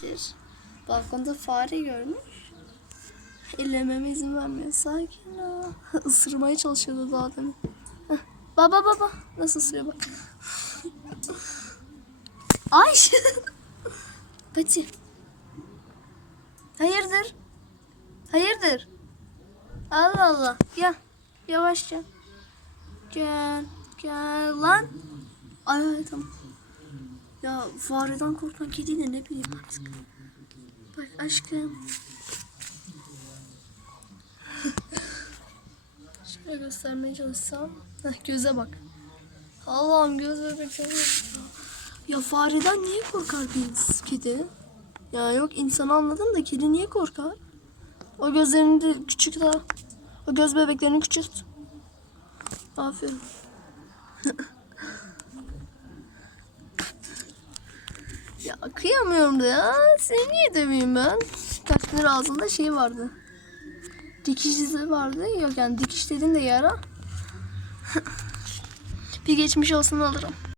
gelmiştir. Balkonda fare görmüş. Ellememe izin vermiyor. Sakin ol. Isırmaya çalışıyordu daha demin. Baba baba. Nasıl ısırıyor bak. Ay. Pati. Hayırdır? Hayırdır? Allah Allah. Gel. Yavaşça. Gel. Gel lan. Ay tamam. Ya fareden korkan kedi de ne bileyim artık. Bak aşkım. Şöyle göstermeye çalışsam. Heh, göze bak. Allah'ım göz bebek Ya fareden niye korkar bir kedi? Ya yok insanı anladım da kedi niye korkar? O gözlerini de küçük daha. O göz bebeklerini küçült. Aferin. ya kıyamıyorum da ya. Seni niye döveyim ben? Gündür ağzında şey vardı. Dikiş izi vardı. Yok yani dikiş dediğin de yara. bir geçmiş olsun alırım.